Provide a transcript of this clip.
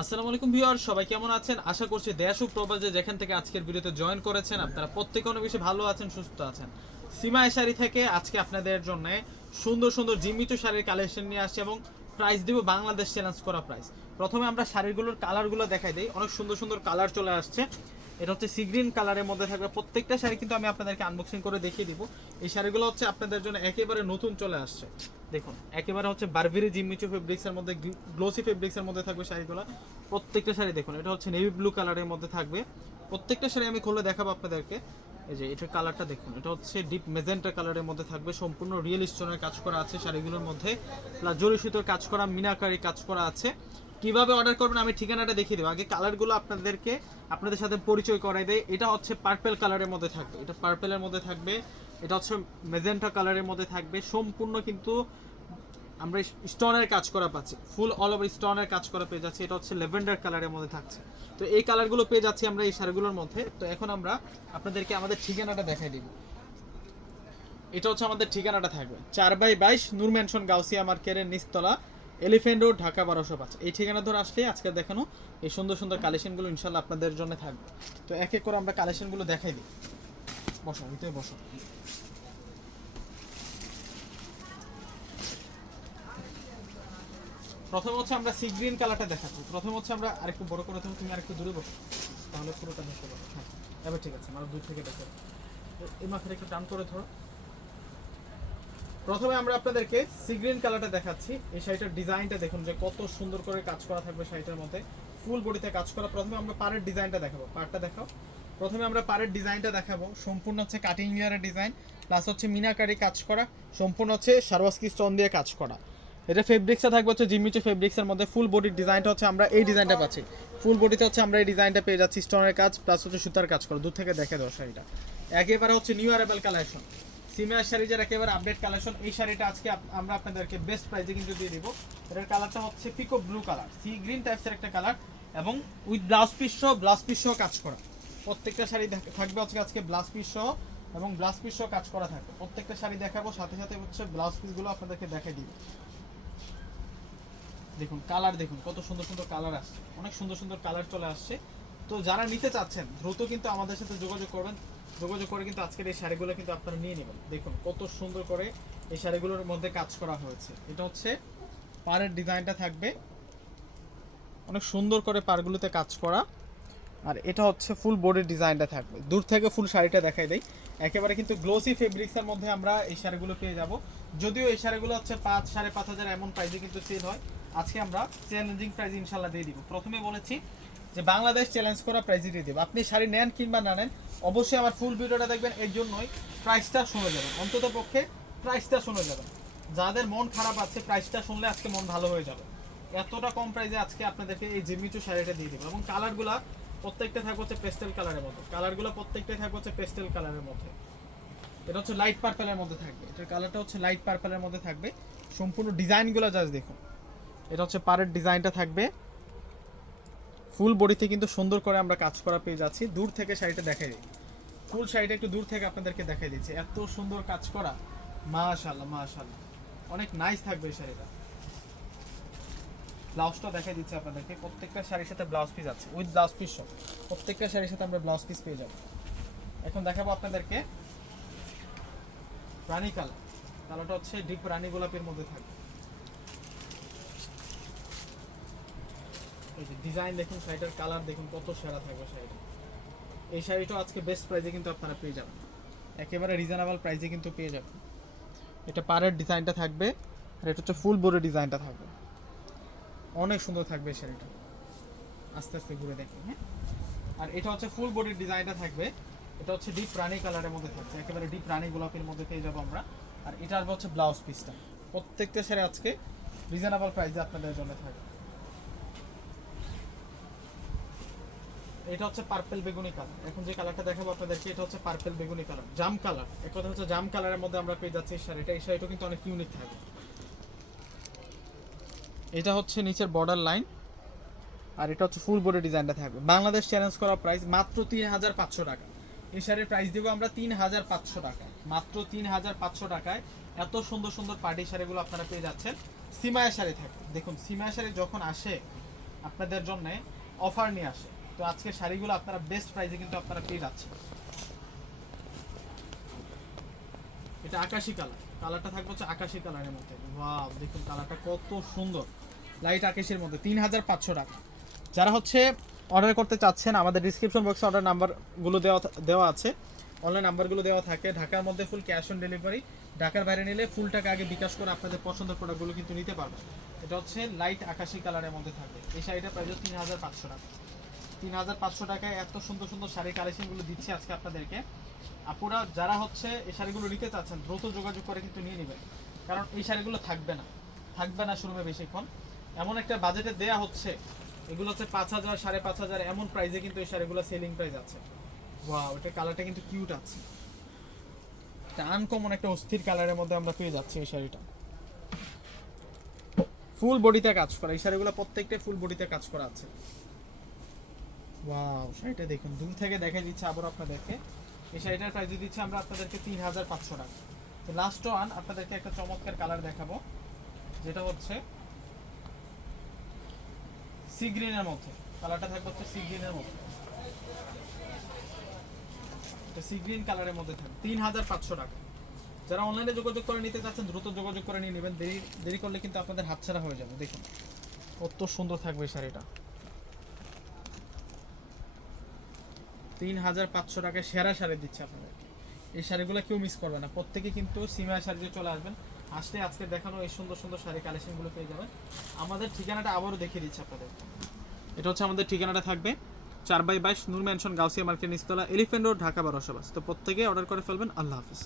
আসসালামু আলাইকুম ভিউয়ার সবাই কেমন আছেন? আশা করছি দেশ ও প্রবাসে যেখান থেকে আজকের ভিডিওতে জয়েন করেছেন, আপনারা প্রত্যেকে অনেক বেশি ভালো আছেন, সুস্থ আছেন। সীমা শাড়ি থেকে আজকে আপনাদের জন্য সুন্দর সুন্দর জিম্মিত শাড়ির কালেকশন নিয়ে আসছে এবং প্রাইস দিব বাংলাদেশ চ্যালেঞ্জ করা প্রাইস প্রথমে আমরা শাড়িগুলোর কালারগুলো দেখাই দিই। অনেক সুন্দর সুন্দর কালার চলে আসছে। এটা হচ্ছে সি গ্রিন কালারের মধ্যে থাকবে। প্রত্যেকটা শাড়ি কিন্তু আমি আপনাদেরকে আনবক্সিং করে দেখিয়ে দিব। এই শাড়িগুলো হচ্ছে আপনাদের জন্য একেবারে নতুন চলে আসছে। দেখুন, একেবারে হচ্ছে বারবেরি জিমিচু ফেব্রিক্সের মধ্যে গ্লোসি ফেব্রিক্সের মধ্যে থাকবে শাড়িগুলো। প্রত্যেকটা শাড়ি দেখুন, এটা হচ্ছে নেভি ব্লু কালারের মধ্যে থাকবে। প্রত্যেকটা শাড়ি আমি খুলে দেখাবো আপনাদেরকে। এই যে, এটার কালারটা দেখুন, এটা হচ্ছে ডিপ মেজেন্টা কালারের মধ্যে থাকবে। সম্পূর্ণ রিয়েল স্টোনের কাজ করা আছে শাড়িগুলোর মধ্যে। প্লাস জরি সুতোর কাজ করা, মিনাকারি কাজ করা আছে। কীভাবে অর্ডার করবেন আমি ঠিকানাটা দেখিয়ে দেবো। আগে কালারগুলো আপনাদেরকে আপনাদের সাথে পরিচয় করাই দেয় এটা হচ্ছে পার্পেল কালারের মধ্যে থাকবে। এটা পার্পেলের মধ্যে থাকবে। এটা হচ্ছে মেজেন্টা কালারের মধ্যে থাকবে। সম্পূর্ণ কিন্তু আমরা স্টোনের কাজ করা পাচ্ছি। ফুল অল ওভার স্টোনের কাজ করা পেয়ে যাচ্ছি। এটা হচ্ছে লেভেন্ডার কালারের মধ্যে থাকছে। তো এই কালারগুলো পেয়ে যাচ্ছি আমরা এই শাড়িগুলোর মধ্যে। তো এখন আমরা আপনাদেরকে আমাদের ঠিকানাটা দেখাই দিব। এটা হচ্ছে আমাদের ঠিকানাটা থাকবে। চার বাই বাইশ নূর গাউসিয়া মার্কেটের নিচতলা। এলিফেন্ট রোড, ঢাকা বারোশো পাঁচ। এই ঠিকানা ধরে আসলে আজকে দেখানো এই সুন্দর সুন্দর কালেকশনগুলো ইনশাল্লাহ আপনাদের জন্য থাকবে। তো এক এক করে আমরা কালেকশনগুলো দেখাই দিই। বসো, ভিতরে বসো। প্রথম হচ্ছে আমরা সি গ্রিন কালারটা দেখাচ্ছি। প্রথম হচ্ছে আমরা আরেকটু বড় করে দেবো তুমি আরেকটু দূরে বসো। তাহলে পুরোটা দেখতে পাবো হ্যাঁ এবার ঠিক আছে, আমরা দূর থেকে দেখো এই মাথাটা একটু টান করে ধরো। প্রথমে আমরা আপনাদেরকে সি গ্রিন কালারটা দেখাচ্ছি। এই শাড়িটার ডিজাইনটা দেখুন যে কত সুন্দর করে কাজ করা থাকবে শাড়িটার মধ্যে। ফুল বডিতে কাজ করা। প্রথমে আমরা পাড়ের ডিজাইনটা দেখাবো। পাড়টা দেখাও। প্রথমে আমরা পাড়ের ডিজাইনটা দেখাবো। সম্পূর্ণ হচ্ছে কাটিং লেয়ারের ডিজাইন প্লাস হচ্ছে মিনাকারি কাজ করা। সম্পূর্ণ হচ্ছে সারওয়াস্কি স্টোন দিয়ে কাজ করা। এটা ফেব্রিক্সটা থাকবে হচ্ছে জিমিচু ফেব্রিক্সের মধ্যে। ফুল বডির ডিজাইনটা হচ্ছে আমরা এই ডিজাইনটা পাচ্ছি। ফুল বডিতে হচ্ছে আমরা এই ডিজাইনটা পেয়ে যাচ্ছি স্টোনের কাজ প্লাস হচ্ছে সুতার কাজ করা। দূর থেকে দেখে দেওয়া শাড়িটা। একেবারে হচ্ছে নিউ অ্যারেবল কালেকশন সিমিয়ার শাড়ি যার একেবারে আপডেট কালেকশন এই শাড়িটা আজকে আমরা আপনাদেরকে বেস্ট প্রাইসে কিন্তু দিয়ে দিব। এটার কালারটা হচ্ছে peacock blue colour sea green টাইপসের একটা কালার এবং উইথ ব্লাউজ পিস সহ ব্লাউজ পিস সহ কাজ করা। প্রত্যেকটা শাড়ি থাকবে হচ্ছে আজকে ব্লাউজ পিস সহ এবং ব্লাউজ পিস সহ কাজ করা থাকবে। প্রত্যেকটা শাড়ি দেখাবো, সাথে সাথে হচ্ছে ব্লাউজ পিসগুলো আপনাদেরকে দেখাই দিব। দেখুন কালার দেখুন, কত সুন্দর সুন্দর কালার আসছে। অনেক সুন্দর সুন্দর কালার চলে আসছে। তো যারা নিতে চাচ্ছেন, দ্রুত কিন্তু আমাদের সাথে যোগাযোগ করবেন। যোগাযোগ করে কিন্তু আজকের এই শাড়িগুলো কিন্তু আপনারা নিয়ে নেবেন। দেখুন, কত সুন্দর করে এই শাড়িগুলোর মধ্যে কাজ করা হয়েছে। এটা হচ্ছে পাড়ের ডিজাইনটা থাকবে। অনেক সুন্দর করে পাড়গুলোতে কাজ করা। আর এটা হচ্ছে ফুল বডির ডিজাইনটা থাকবে। দূর থেকে ফুল শাড়িটা দেখাই দেয় একেবারে কিন্তু গ্লোসি ফেব্রিক্সের মধ্যে আমরা এই শাড়িগুলো পেয়ে যাব। যদিও এই শাড়িগুলো হচ্ছে পাঁচ, সাড়ে পাঁচ হাজার এমন প্রাইসে কিন্তু সেল হয়। আজকে আমরা চ্যালেঞ্জিং প্রাইস ইনশাল্লাহ দিয়ে দিব। প্রথমে বলেছি যে বাংলাদেশ চ্যালেঞ্জ করা প্রাইজে দিয়ে দেবো। আপনি শাড়ি নেন কিংবা না নেন, অবশ্যই আমার ফুল ভিডিওটা দেখবেন। এর জন্যই প্রাইসটা শুনে যাবেন। অন্তত পক্ষে প্রাইসটা শুনে যাবেন। যাদের মন খারাপ আছে প্রাইসটা শুনলে আজকে মন ভালো হয়ে যাবে। এতটা কম প্রাইসে আজকে আপনাদেরকে এই জিমিচু শাড়িটা দিয়ে দেবো। এবং কালারগুলো প্রত্যেকটা থাকবে হচ্ছে পেস্টেল কালারের মধ্যে। কালারগুলো প্রত্যেকটাই থাকবে হচ্ছে পেস্টেল কালারের মধ্যে। এটা হচ্ছে লাইট পার্পেলের মধ্যে থাকবে। এটার কালারটা হচ্ছে লাইট পার্পেলের মধ্যে থাকবে। সম্পূর্ণ ডিজাইনগুলো জাস্ট দেখুন। এটা হচ্ছে পাড়ের ডিজাইনটা থাকবে। ফুল বডিতে কিন্তু সুন্দর করে আমরা কাজ করা পেয়ে যাচ্ছি। দূর থেকে শাড়িটা দেখাই দিই। ফুল শাড়িটা একটু দূর থেকে আপনাদেরকে দেখাই দিচ্ছি। এত সুন্দর কাজ করা। মাশাল্লাহ মাশাল্লাহ অনেক নাইস থাকবে এই শাড়িটা। ব্লাউজটা দেখাই দিচ্ছি আপনাদেরকে। প্রত্যেকটা শাড়ির সাথে ব্লাউজ পিস আছে। উইথ ব্লাউজ পিস সব। প্রত্যেকটা শাড়ির সাথে আমরা ব্লাউজ পিস পেয়ে যাব। এখন দেখাবো আপনাদেরকে। রানী কালার। কালারটা হচ্ছে ডিপ রানী গোলাপের মধ্যে থাকবে। এই যে ডিজাইন দেখুন, শাড়িটার কালার দেখুন, কত সেরা থাকবে শাড়িটা। এই শাড়িটা আজকে বেস্ট প্রাইসে কিন্তু আপনারা পেয়ে যাবেন। একেবারে রিজনেবল প্রাইসে কিন্তু পেয়ে যাবেন। এটা পাড়ের ডিজাইনটা থাকবে, আর এটা হচ্ছে ফুল বোর্ডের ডিজাইনটা থাকবে। অনেক সুন্দর থাকবে শাড়িটা। আস্তে আস্তে ঘুরে দেখুন হ্যাঁ? আর এটা হচ্ছে ফুল বডির ডিজাইনটা থাকবে। এটা হচ্ছে ডিপ রানী কালারের মধ্যে থাকছে। একেবারে ডিপ রানী গোলাপের মধ্যে পেয়ে যাব আমরা। আর এটা আসবে হচ্ছে ব্লাউজ পিসটা প্রত্যেকটা শাড়ি আজকে রিজনেবল প্রাইসে আপনাদের জন্য থাকবে। এটা হচ্ছে পার্পেল বেগুনি কালার এখন যে কালারটা দেখাবো আপনাদেরকে, এটা হচ্ছে পার্পেল বেগুনি কালার জাম কালার এক কথা হচ্ছে জাম কালারের মধ্যে আমরা পেয়ে যাচ্ছি শাড়িটা। এই শাড়িটা কিন্তু অনেক ইউনিক থাকবে এটা হচ্ছে নিচের বর্ডার লাইন আর এটা হচ্ছে ফুল বডি ডিজাইনটা থাকবে। বাংলাদেশ চ্যালেঞ্জ করা প্রাইস মাত্র তিন হাজার পাঁচশো টাকা। এই শাড়ির প্রাইস দেবো আমরা তিন হাজার পাঁচশো টাকায় মাত্র তিন হাজার পাঁচশো টাকায় এত সুন্দর সুন্দর পার্টি শাড়িগুলো আপনারা পেয়ে যাচ্ছেন। সিমায়া শাড়ি থাকে দেখুন, সিমায়া শাড়ি যখন আসে আপনাদের জন্য অফার নিয়ে আসে। তো আজকে শাড়িগুলো আপনারা বেস্ট প্রাইসে কিন্তু আপনারা পেয়ে যাচ্ছেন। এটা আকাশি কালার কালারটা থাকবে হচ্ছে আকাশি কালারের মধ্যে। ওয়াও দেখুন কালারটা কত সুন্দর। লাইট আকাশের মধ্যে তিন হাজার পাঁচশো টাকা। যারা হচ্ছে অর্ডার করতে চাচ্ছেন, আমাদের ডিসক্রিপশন বক্সে অর্ডার নাম্বারগুলো দেওয়া দেওয়া আছে। অনলাইন নাম্বারগুলো দেওয়া থাকে। ঢাকার মধ্যে ফুল ক্যাশ অন ডেলিভারি ঢাকার বাইরে নিলে ফুল টাকা আগে বিকাশ করে আপনাদের পছন্দের প্রোডাক্টগুলো কিন্তু নিতে পারবেন। এটা হচ্ছে লাইট আকাশি কালারের মধ্যে থাকবে। এই শাড়িটা প্রাইস তিন হাজার পাঁচশো টাকা। তিন হাজার পাঁচশো টাকায় এত সুন্দর সুন্দর শাড়ি কালেকশনগুলো দিচ্ছি আজকে আপনাদেরকে। আপুরা যারা হচ্ছে এই শাড়িগুলো নিতে চাচ্ছেন, দ্রুত যোগাযোগ করে কিন্তু নিয়ে নেবেন। কারণ এই শাড়িগুলো থাকবে না। থাকবে না শোরুমে বেশিক্ষণ। এমন একটা বাজেটে দেয়া হচ্ছে। এগুলো হচ্ছে পাঁচ হাজার, সাড়ে পাঁচ হাজার, এমন প্রাইসে কিন্তু এই শাড়িগুলো সেলিং প্রাইস আছে। ওয়াও এটা কালারটা কিন্তু কিউট আছে। আনকমন একটা অস্থির কালারের মধ্যে আমরা পেয়ে যাচ্ছি এই শাড়িটা। ফুল বডিতে কাজ করা। এই শাড়িগুলো প্রত্যেকটা ফুল বডিতে কাজ করা আছে। ওয়াও শাড়িটা দেখুন। দূর থেকে দেখে দিচ্ছে আবার আপনাদেরকে। এই শাড়িটার প্রাইস দিচ্ছি আমরা আপনাদেরকে তিন হাজার পাঁচশো টাকা। তো লাস্ট ওয়ান আপনাদেরকে একটা চমৎকার কালার দেখাবো। যেটা হচ্ছে সি গ্রিনের মধ্যে কালারটা থাকবে হচ্ছে সি গ্রিনের মধ্যে সি গ্রিন কালারের মধ্যে থাকবে। তিন হাজার পাঁচশো টাকা। যারা অনলাইনে যোগাযোগ করে নিতে চাচ্ছেন, দ্রুত যোগাযোগ করে নিয়ে নেবেন। দেরি দেরি করলে কিন্তু আপনাদের হাতছাড়া হয়ে যাবে। দেখুন, কত সুন্দর থাকবে শাড়িটা। তিন হাজার পাঁচশো টাকায় সেরা শাড়ি দিচ্ছে আপনাদেরকে। এই শাড়িগুলো কেউ মিস করবে না। প্রত্যেকে কিন্তু সিমিয়া শাড়িতে চলে আসবেন। আসলে আজকে দেখানো এই সুন্দর সুন্দর শাড়ি কালেকশনগুলো পেয়ে যাবেন। আমাদের ঠিকানাটা আবারও দেখিয়ে দিচ্ছি আপনাদের এটা হচ্ছে আমাদের ঠিকানাটা থাকবে চার বাই বাইশ নূর ম্যানশন, গাউসিয়া মার্কেট নিস্তলা এলিফেন্ট রোড, ঢাকা বারোশো বাস তো প্রত্যেকে অর্ডার করে ফেলবেন। আল্লাহ হাফিজ।